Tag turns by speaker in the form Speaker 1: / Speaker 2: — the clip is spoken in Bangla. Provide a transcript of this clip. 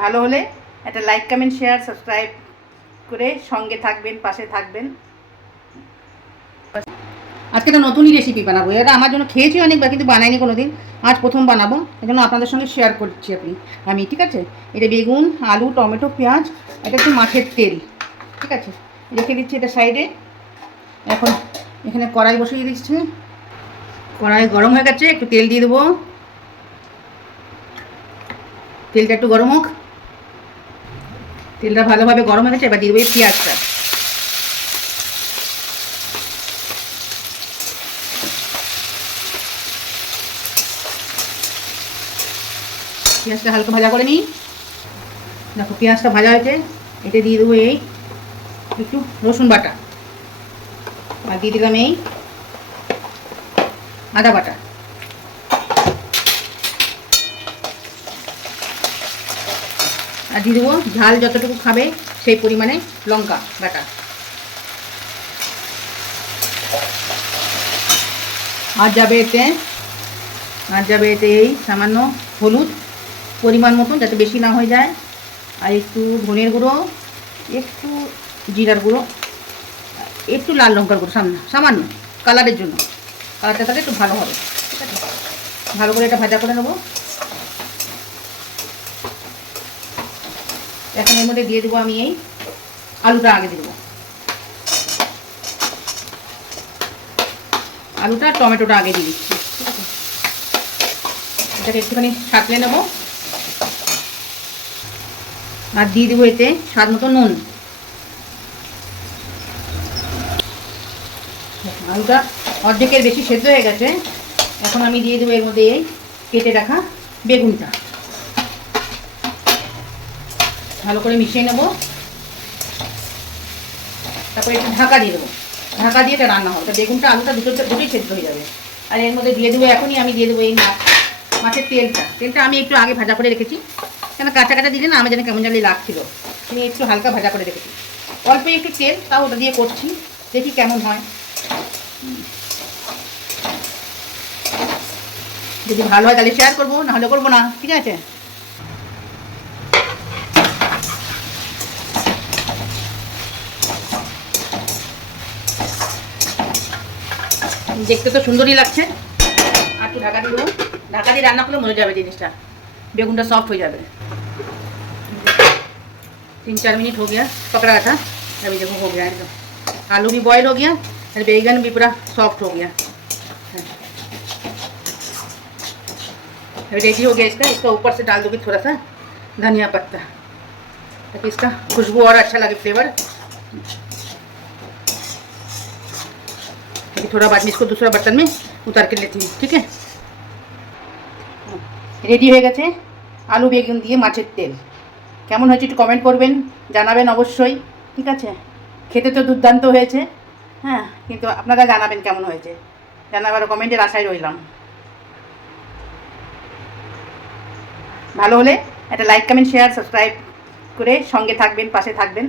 Speaker 1: ভালো হলে একটা লাইক কমেন্ট শেয়ার সাবস্ক্রাইব করে সঙ্গে থাকবেন, পাশে থাকবেন। আজকে তো নতুনই রেসিপি বানাবো। এটা আমার জন্য খেয়েছি অনেকবার, কিন্তু বানাইনি কোনো দিন আজ প্রথম বানাবো। এই জন্য আপনাদের সঙ্গে শেয়ার করছি আপনি, আমি, ঠিক আছে? এটা বেগুন, আলু, টমেটো, পেঁয়াজ, এটা হচ্ছে মাছের তেল, ঠিক আছে? রেখে দিচ্ছি এটা সাইডে। এখন এখানে কড়াই বসিয়ে দিচ্ছি। কড়াই গরম হয়ে গেছে, একটু তেল দিয়ে দেবো। তেলটা একটু গরম হোক। তেলটা ভালোভাবে গরম হয়ে গেছে, এবার দিয়ে দেবো পেঁয়াজটা। পেঁয়াজটা হালকা ভাজা করে নিই। দেখো পেঁয়াজটা ভাজা হয়েছে এটা দিয়ে দেবো এই একটু রসুন বাটা। আর দিয়ে দিলাম এই আদা বাটা। আর দিয়ে দেবো। ঝাল যতটুকু খাবে সেই পরিমাণে লঙ্কা বাটা। আর যাবে এতে, আর যাবে এতে এই সামান্য হলুদ পরিমাণ মতন যাতে বেশি না হয়ে যায়। আর একটু ধনের গুঁড়ো, একটু জিরার গুঁড়ো, একটু লাল লঙ্কার গুঁড়ো সামনে সামান্য কালারের জন্য। কালারটা তাহলে একটু ভালো হবে। ঠিক আছে? ভালো করে এটা ভাজা করে নেব। এখন এর মধ্যে দিয়ে দেবো আমি এই আলুটা আগে দেবো। আলুটা, টমেটোটা আগে দিয়ে দিচ্ছি এটাকে একটুখানি সাঁতলে নেব। আর দিয়ে দেবো এতে স্বাদ মতো নুন। আলুটা অর্ধেকের বেশি সেদ্ধ হয়ে গেছে। এখন আমি দিয়ে দেবো এর মধ্যে এই কেটে রাখা বেগুনটা। ভালো করে মিশিয়ে নেব। তারপরে একটু ঢাকা দিয়ে দেবো। ঢাকা দিয়ে এটা রান্না হবে। বেগুনটা, আলুটা দুটো দুটোই সেদ্ধ হয়ে যাবে। আর এর মধ্যে দিয়ে দেবো, এখনই আমি দিয়ে দেবো এই মাছ মাছের তেলটা। তেলটা আমি একটু আগে ভাজা করে রেখেছি। কেন কাঁচা কাঁচা দিলে না আমার যেন কেমন জানি লাগছিল। আমি একটু হালকা ভাজা করে রেখেছি। অল্প একটু তেল, তাও ওটা দিয়ে করছি। দেখি কেমন হয়। যদি ভালো হয় তাহলে শেয়ার করব, নাহলে করব না। ঠিক আছে? দেখতে তো সুন্দরই লাগছে আর একটু ঢাকা দিয়ে দেবো ঢাকা দিয়ে রান্না করলে মরে যাবে জিনিসটা বেগুনটা সফট হয়ে যাবে तीन चार मिनट हो गया पकड़ा था अभी देखो हो गया एकदम आलू भी बॉयल हो गया और बैगन भी पूरा सॉफ्ट हो गया अभी रेडी हो गया इसका इसका ऊपर से डाल दूंगी थोड़ा सा धनिया पत्ता ताकि इसका खुशबू और अच्छा लगे फ्लेवर अभी थोड़ा बाद में इसको दूसरा बर्तन में उतार के लेती हूँ ठीक है রেডি হয়ে গেছে আলু বেগুন দিয়ে মাছের তেল কেমন হয়েছে একটু কমেন্ট করবেন জানাবেন অবশ্যই ঠিক আছে খেতে তো দুর্দান্ত হয়েছে হ্যাঁ কিন্তু আপনারা জানাবেন কেমন হয়েছে জানাবার কমেন্টের আশায় রইলাম ভালো হলে একটা লাইক কমেন্ট শেয়ার সাবস্ক্রাইব করে সঙ্গে থাকবেন পাশে থাকবেন